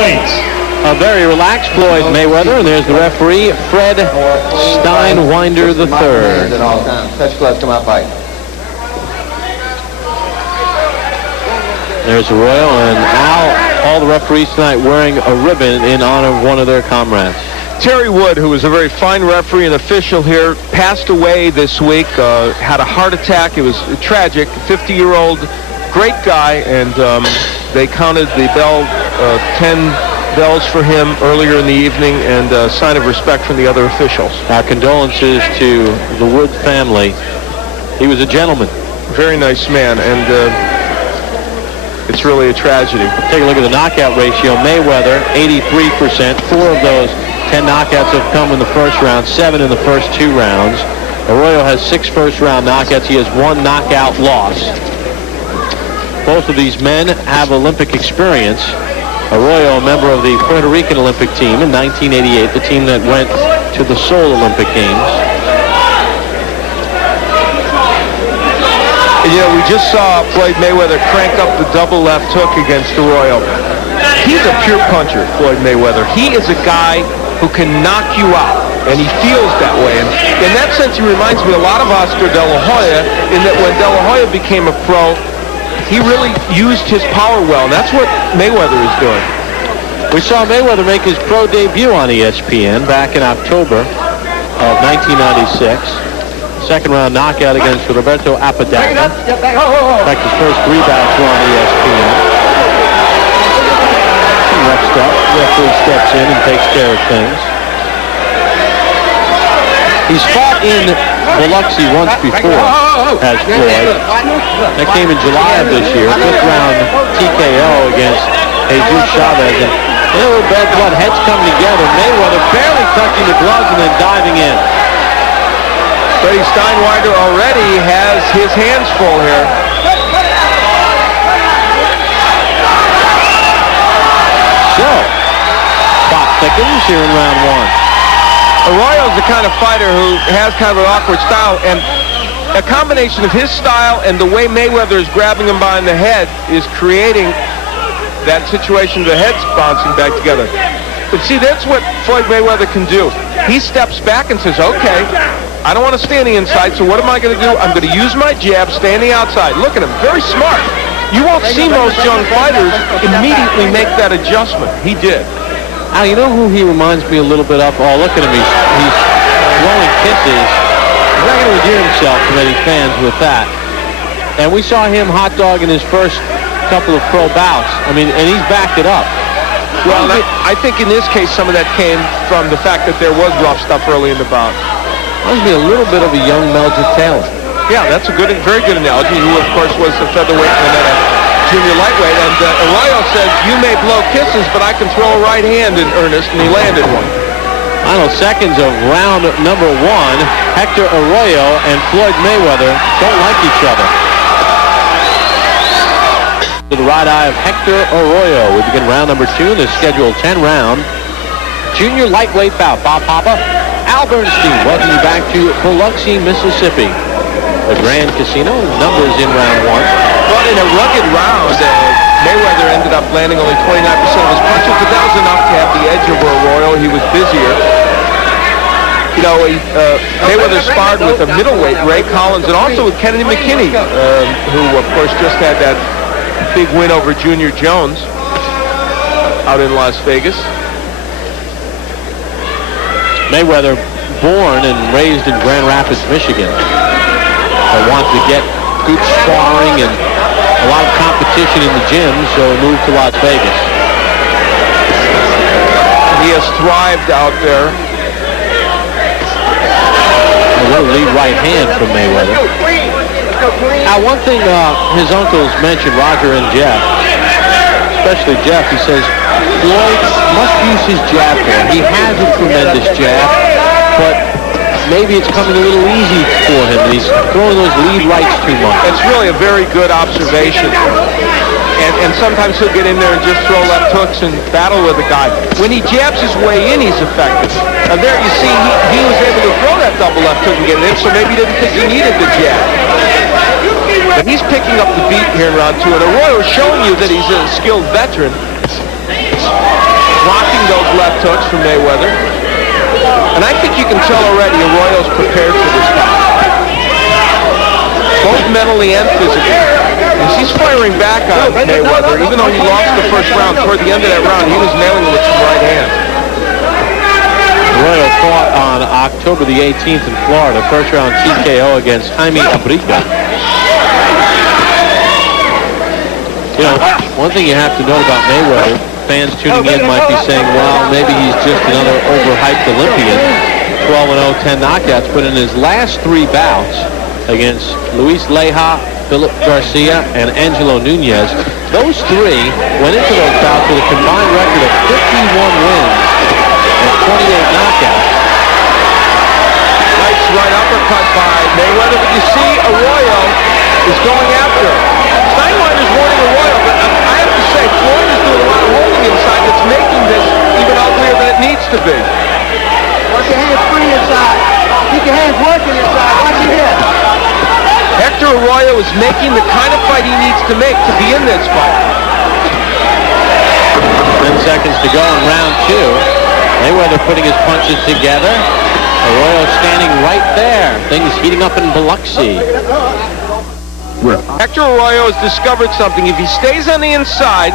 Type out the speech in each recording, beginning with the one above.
A very relaxed Floyd Mayweather, and there's the referee, Fred Steinwinder III. Touch gloves, come out, fight. There's Arroyo, and now all the referees tonight wearing a ribbon in honor of one of their comrades. Terry Wood, who was a very fine referee and official here, passed away this week, had a heart attack. It was tragic. 50-year-old, great guy, and they counted the bell, 10 bells for him earlier in the evening, and a sign of respect from the other officials. Our condolences to the Wood family. He was a gentleman. Very nice man, and it's really a tragedy. Take a look at the knockout ratio. Mayweather, 83%. 4 of those 10 knockouts have come in the first round, 7 in the first 2 rounds. Arroyo has 6 first-round knockouts. He has 1 knockout loss. Both of these men have Olympic experience. Arroyo, a member of the Puerto Rican Olympic team in 1988, the team that went to the Seoul Olympic Games. You know, we just saw Floyd Mayweather crank up the double left hook against Arroyo. He's a pure puncher, Floyd Mayweather. He is a guy who can knock you out, and he feels that way. And in that sense, he reminds me a lot of Oscar De La Hoya, in that when De La Hoya became a pro, he really used his power well, and that's what Mayweather is doing. We saw Mayweather make his pro debut on ESPN back in October of 1996. Second-round knockout against Roberto Apodaca. In fact, his first 3 bouts were on ESPN. Next up, the referee steps in and takes care of things. He's fought in Biloxi once before, has Floyd. That came in July of this year. 5th round TKO against Jesus Chavez. And a little bad blood, heads come together. Mayweather barely touching the gloves and then diving in. Freddie Steinwinder already has his hands full here. So, plot thickens here in round 1. Arroyo's the kind of fighter who has kind of an awkward style, and a combination of his style and the way Mayweather is grabbing him behind the head is creating that situation, the heads bouncing back together. But see, that's what Floyd Mayweather can do. He steps back and says, okay, I don't want to stay on the inside, so what am I going to do? I'm going to use my jab, stay on the outside. Look at him, very smart. You won't see most young fighters immediately make that adjustment. He did. Now, you know who he reminds me a little bit of? Oh, look at him. He's blowing kisses. He's not going to endear himself to many fans with that. And we saw him hot dog in his first couple of pro bouts. I mean, and he's backed it up. Well, I think in this case, some of that came from the fact that there was rough stuff early in the bout. Reminds me a little bit of a young Meldrick Taylor. Yeah, that's a good, very good analogy, who, of course, was the featherweight and then a junior lightweight. And Arroyo says, you may blow kisses, but I can throw a right hand in earnest, and he landed one. Final seconds of round number 1. Hector Arroyo and Floyd Mayweather don't like each other. To the right eye of Hector Arroyo. We begin round number 2 in the scheduled 10-round junior lightweight bout. Bob Papa, Al Bernstein, welcome you back to Biloxi, Mississippi. The Grand Casino, numbers in round 1. Well, in a rugged round, Mayweather ended up landing only 29% of his punches, but that was enough to have the edge over Arroyo. He was busier. You know, Mayweather sparred with a middleweight, Ray Collins, and also with Kennedy McKinney, who, of course, just had that big win over Junior Jones out in Las Vegas. Mayweather, born and raised in Grand Rapids, Michigan. Wanted to get good sparring and a lot of competition in the gym, so he moved to Las Vegas. He has thrived out there. A little lead right hand from Mayweather. Now, one thing his uncles mentioned, Roger and Jeff, especially Jeff, he says, Floyd must use his jab more. He has a tremendous jab, but maybe it's coming a little easy for him. He's throwing those lead rights too much. It's really a very good observation. And sometimes he'll get in there and just throw left hooks and battle with a guy. When he jabs his way in, he's effective. Now there you see, he was able to throw that double left hook and get in, so maybe he didn't think he needed the jab. But he's picking up the beat here in round 2, and Arroyo is showing you that he's a skilled veteran. blocking those left hooks from Mayweather. And I think you can tell already Arroyo's prepared for this fight, both mentally and physically. As he's firing back on Mayweather, even though he lost the first round, toward the end of that round, he was nailing him with some right hands. Arroyo fought on October the 18th in Florida, first round TKO against Jaime Abrica. You know, one thing you have to note about Mayweather, fans tuning in might be saying, well, maybe he's just another overhyped Olympian, 12-0, 10 knockouts, but in his last 3 bouts against Luis Leija, Philip Garcia, and Angelo Nunez, those 3 went into those bouts with a combined record of 51 wins and 28 knockouts. Nice right uppercut by Mayweather, but you see Arroyo is going after him. Steinweiner's warning Arroyo, but I have to say, Floyd is doing a lot of holding inside that's making this even uglier than it needs to be. Watch your hands free inside. Keep your hands working inside. Watch your head. Hector Arroyo is making the kind of fight he needs to make to be in this fight. 10 seconds to go in round 2. Mayweather putting his punches together. Arroyo standing right there. Things heating up in Biloxi. Hector Arroyo has discovered something. If he stays on the inside,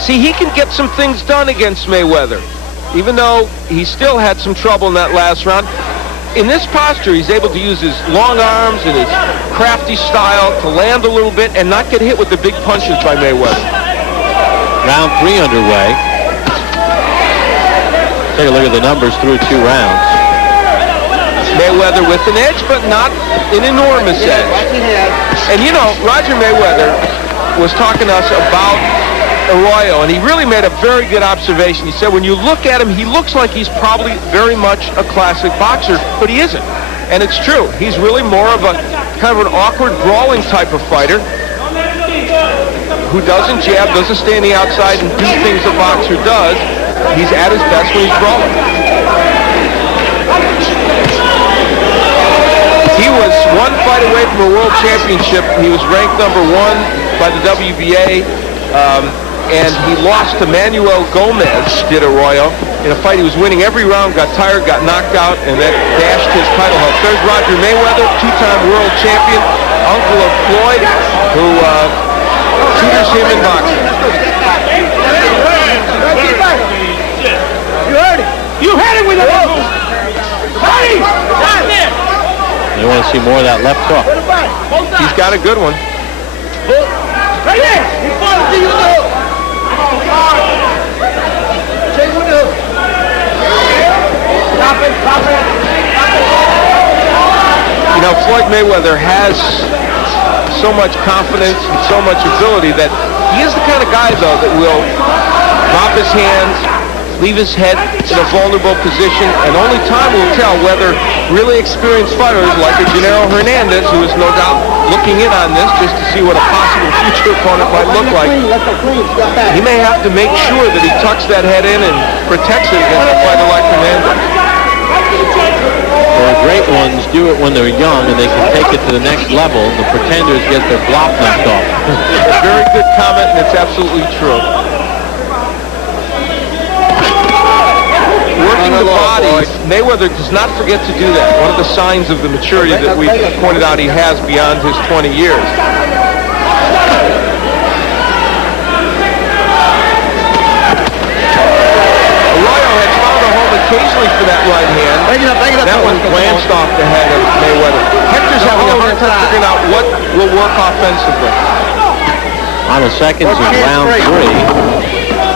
see, he can get some things done against Mayweather. Even though he still had some trouble in that last round. In this posture, he's able to use his long arms and his crafty style to land a little bit and not get hit with the big punches by Mayweather. Round 3 underway. Take a look at the numbers through 2 rounds. Mayweather with an edge, but not an enormous edge. And you know, Roger Mayweather was talking to us about Arroyo, and he really made a very good observation. He said, when you look at him, he looks like he's probably very much a classic boxer, but he isn't. And it's true. He's really more of a kind of an awkward, brawling type of fighter who doesn't jab, doesn't stay on the outside and do things a boxer does. He's at his best when he's brawling. He was 1 fight away from a world championship. He was ranked #1 by the WBA. And he lost to Manuel Gomez, did Arroyo, in a fight he was winning every round, got tired, got knocked out, and that dashed his title hope. There's Roger Mayweather, 2-time world champion, uncle of Floyd, who tutors him in boxing. You heard it. You had it with the hook. You want to see more of that left hook. He's got a good one. Right there. He fought to see you with the hook. Take with the hook. Stop it. Stop it. You know, Floyd Mayweather has so much confidence and so much ability that he is the kind of guy, though, that will drop his hands, leave his head in a vulnerable position, and only time will tell whether really experienced fighters like a Gennaro Hernandez, who is no doubt looking in on this just to see what a possible future opponent might look like. He may have to make sure that he tucks that head in and protects it against a fighter like Hernandez. The great ones do it when they're young and they can take it to the next level. The pretenders get their block knocked off. A very good comment, and it's absolutely true. Working the body, Mayweather does not forget to do that. One of the signs of the maturity that we pointed out he has beyond his 20 years. Arroyo has found a home occasionally for that right hand. That one glanced off the head of Mayweather. Hector's having a hard time figuring out what will work offensively. Final seconds of round 3.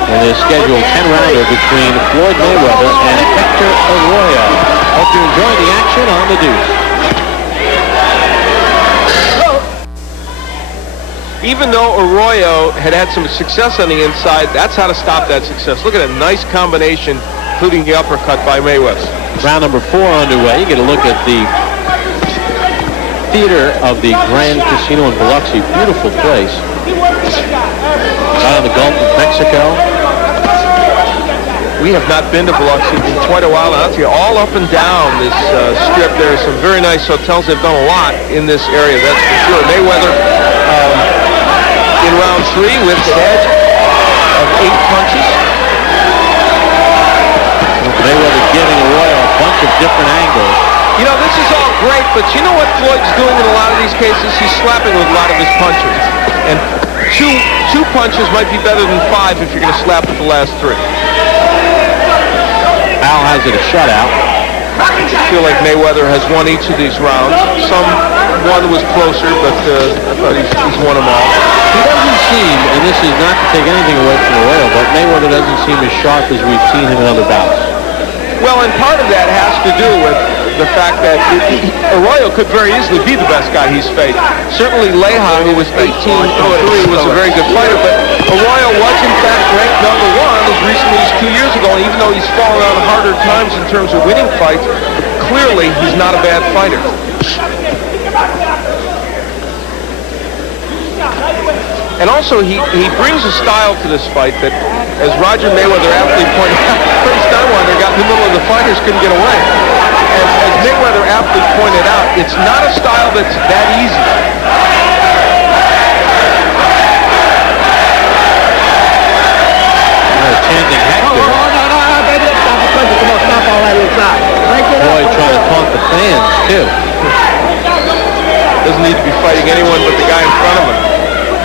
In his scheduled 10-rounder between Floyd Mayweather and Hector Arroyo. Hope you're enjoying the action on the Deuce. Even though Arroyo had some success on the inside, that's how to stop that success. Look at a nice combination, including the uppercut by Mayweather. Round number 4 underway. You get a look at the theater of the Grand Casino in Biloxi. Beautiful place. Right on the Gulf of Mexico. We have not been to Biloxi in quite a while. I'll tell you, all up and down this strip, there are some very nice hotels. They've done a lot in this area, that's for sure. Mayweather in round 3 with an edge of 8 punches. Mayweather giving Arroyo a bunch of different angles. You know, this is all great, but you know what Floyd's doing in a lot of these cases? He's slapping with a lot of his punches. And two punches might be better than 5 if you're going to slap with the last 3. Al has it a shutout. I feel like Mayweather has won each of these rounds. One was closer, but I thought he's won them all. He doesn't seem, and this is not to take anything away from Arroyo, but Mayweather doesn't seem as sharp as we've seen him in other bouts. Well, and part of that has to do with the fact that Arroyo could very easily be the best guy he's faced. Certainly Leja, who was 18-3, was a very good fighter, but Arroyo was in fact ranked number 1 as recently as 2 years ago, and even though he's fallen on harder times in terms of winning fights, clearly he's not a bad fighter. And also, he brings a style to this fight that, as Roger Mayweather aptly pointed out, Freddie Steinwander got in the middle of the fighters, couldn't get away. As Mayweather aptly pointed out, it's not a style that's that easy. Chanting Hector. Floyd trying to taunt the fans, too. Doesn't need to be fighting anyone but the guy in front of him.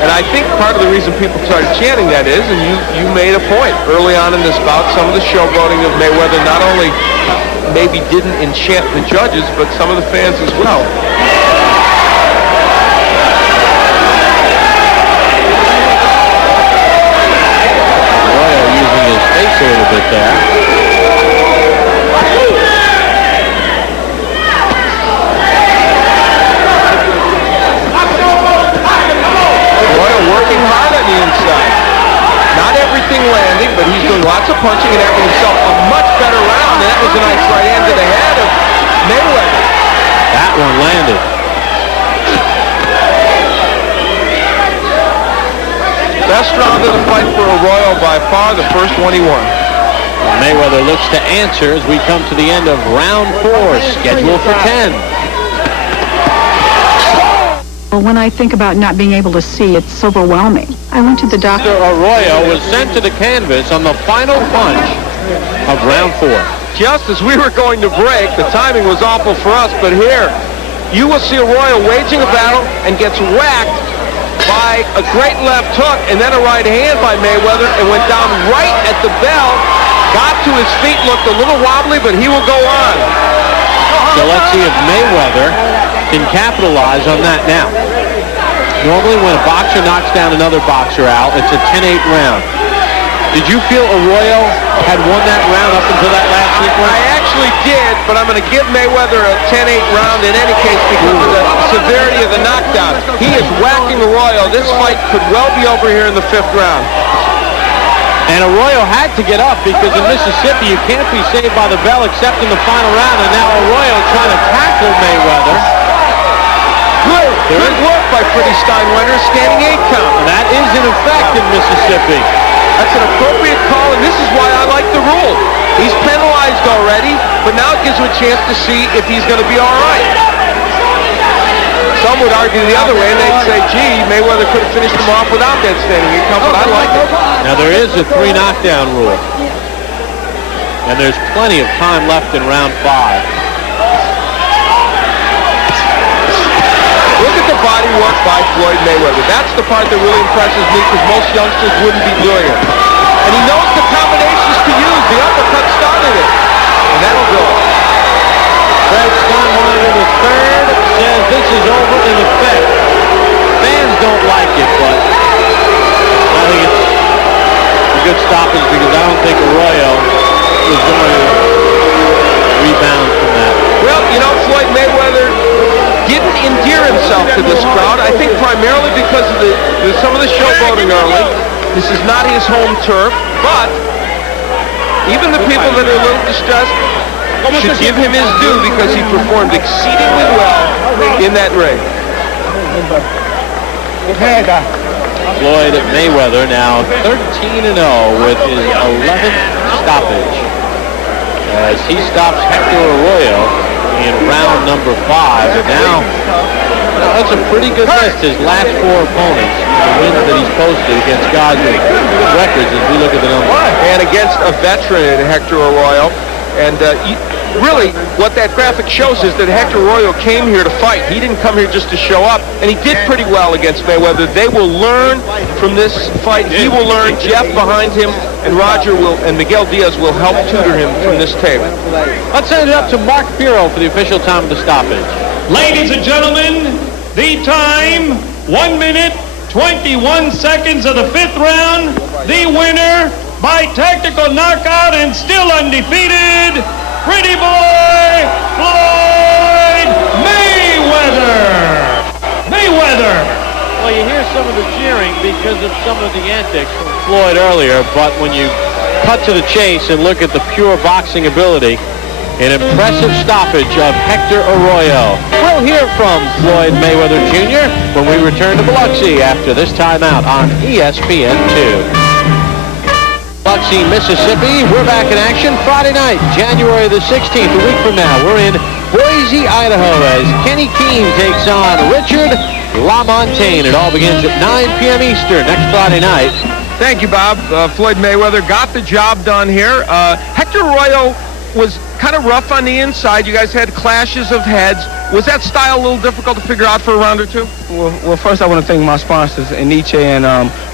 And I think part of the reason people started chanting that is, and you made a point early on in this bout, some of the showboating of Mayweather not only maybe didn't enchant the judges, but some of the fans as well. Arroyo using his face a little bit there. Working hard on the inside. Not everything landing, but he's doing lots of punching and having himself a much better round. And that was a nice right hand to the head of Mayweather. That one landed. Best round of the fight for Arroyo by far, the first one he won. Mayweather looks to answer as we come to the end of round 4, scheduled for 10. When I think about not being able to see, it's overwhelming. I went to the doctor. Arroyo was sent to the canvas on the final punch of round 4. Just as we were going to break, the timing was awful for us, but here, you will see Arroyo waging a battle and gets whacked by a great left hook and then a right hand by Mayweather and went down right at the bell, got to his feet, looked a little wobbly, but he will go on. So let's see if Mayweather can capitalize on that now. Normally when a boxer knocks down another boxer out, it's a 10-8 round. Did you feel Arroyo had won that round up until that last sequence? I actually did, but I'm going to give Mayweather a 10-8 round in any case because of the severity of the knockdown. He is whacking Arroyo. This fight could well be over here in the 5th round. And Arroyo had to get up because in Mississippi you can't be saved by the bell except in the final round. And now Arroyo trying to tackle Mayweather. Good work by Freddie Steinwander, standing 8 count. And that is in effect in Mississippi. That's an appropriate call, and this is why I like the rule. He's penalized already, but now it gives him a chance to see if he's going to be all right. Some would argue the other way, and they'd say, gee, Mayweather could have finished him off without that standing 8 count, but I like it. Now there is a 3 knockdown rule. And there's plenty of time left in round 5. Look at the body work by Floyd Mayweather. That's the part that really impresses me because most youngsters wouldn't be doing it. And he knows the combinations to use. The uppercut started it. And that'll do it. Fred Steinwander III says this is over in effect. Fans don't like it, but I think it's a good stoppage because I don't think Arroyo is going to rebound from that. Well, you know, Floyd Mayweather didn't endear himself to this crowd. I think primarily because of some of the showboating early. This is not his home turf, but even the people that are a little distressed should give him his due because he performed exceedingly well in that ring. Floyd Mayweather now 13-0 with his 11th stoppage as he stops Hector Arroyo in round number 5. And now that's a pretty good list. His last 4 opponents, the wins that he's posted against guys with records as we look at the numbers. And against a veteran, Hector Arroyo. And really, what that graphic shows is that Hector Arroyo came here to fight. He didn't come here just to show up, and he did pretty well against Mayweather. They will learn from this fight. He will learn. Jeff behind him, and Roger will, and Miguel Diaz will help tutor him from this tape. Let's send it up to Mark Piro for the official time of the stoppage. Ladies and gentlemen, the time, 1 minute, 21 seconds of the 5th round. The winner by technical knockout and still undefeated, Pretty Boy Floyd Mayweather. Mayweather. Well, you hear some of the cheering because of some of the antics from Floyd earlier, but when you cut to the chase and look at the pure boxing ability, an impressive stoppage of Hector Arroyo. We'll hear from Floyd Mayweather Jr. when we return to Biloxi after this timeout on ESPN2. Biloxi, Mississippi. We're back in action Friday night, January the 16th, a week from now. We're in Boise, Idaho, as Kenny Keene takes on Richard LaMontagne. It all begins at 9 p.m. Eastern next Friday night. Thank you, Bob. Floyd Mayweather got the job done here. Hector Arroyo was kind of rough on the inside. You guys had clashes of heads. Was that style a little difficult to figure out for a round or two? Well, first I want to thank my sponsors, Nietzsche and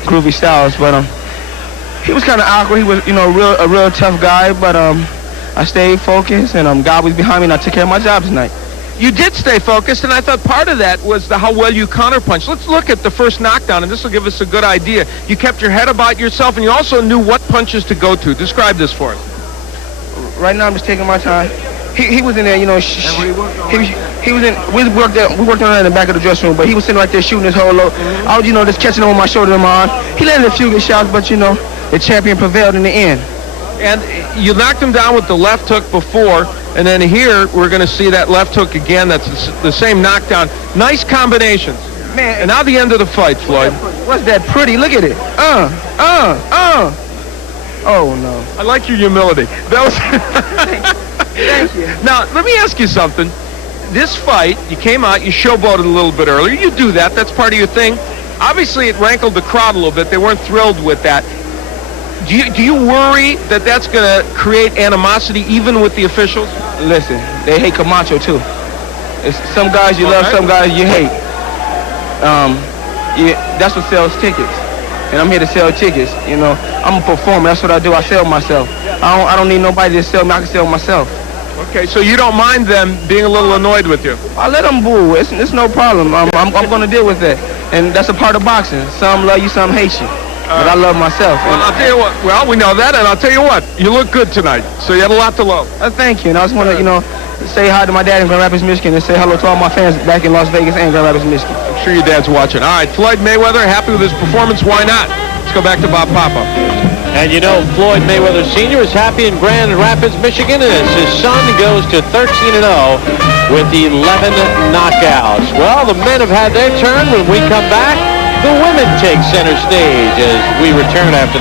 Groovy Styles, but he was kind of awkward. He was, a real tough guy, but I stayed focused, and God was behind me, and I took care of my job tonight. You did stay focused, and I thought part of that was how well you counterpunched. Let's look at the first knockdown, and this will give us a good idea. You kept your head about yourself, and you also knew what punches to go to. Describe this for us. Right now, I'm just taking my time. He was in there, he was in. We worked on it in the back of the dressing room, but he was sitting right there shooting his whole load. I was, just catching him on my shoulder and my arm. He landed a few good shots, but the champion prevailed in the end. And you knocked him down with the left hook before, and then here we're going to see that left hook again. That's the same knockdown. Nice combinations. Man, and now the end of the fight, Floyd. What's that pretty? Look at it. Oh, no. I like your humility. That was Thank you. Now, let me ask you something. This fight, you came out, you showboated a little bit earlier. You do that. That's part of your thing. Obviously, it rankled the crowd a little bit. They weren't thrilled with that. Do you worry that that's going to create animosity even with the officials? Listen, they hate Camacho, too. It's some guys you love, some guys you hate. That's what sells tickets. And I'm here to sell tickets. I'm a performer. That's what I do. I sell myself. I don't need nobody to sell me. I can sell myself. Okay, so you don't mind them being a little annoyed with you? I let them boo. It's no problem. I'm going to deal with that. And that's a part of boxing. Some love you, some hate you. But I love myself. Well, I'll tell you what. Well, we know that, and I'll tell you what. You look good tonight. So you had a lot to love. Thank you. And I just want to, say hi to my dad in Grand Rapids, Michigan, and say hello to all my fans back in Las Vegas and Grand Rapids, Michigan. I'm sure your dad's watching. All right, Floyd Mayweather, happy with his performance. Why not? Let's go back to Bob Papa. And Floyd Mayweather Sr. is happy in Grand Rapids, Michigan, as his son goes to 13-0 with 11 knockouts. Well, the men have had their turn. When we come back, the women take center stage as we return after